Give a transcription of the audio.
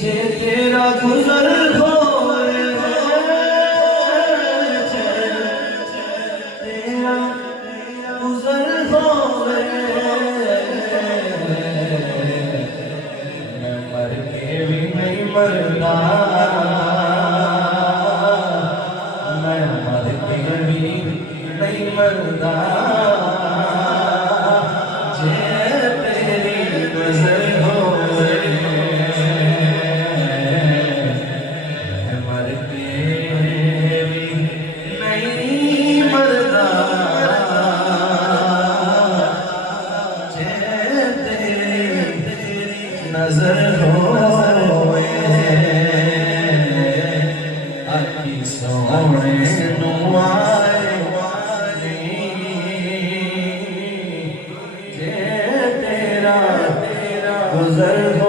जे तेरा गुजर होए तेरा गुजर होए मैं मर के भी नहीं मरना मैं मर के भी नहीं मरना जे तेरी नजर होए मैं मर के भी नहीं मरना जे तेरी नजर होए आखी सोने नू आए जे तेरा गुजर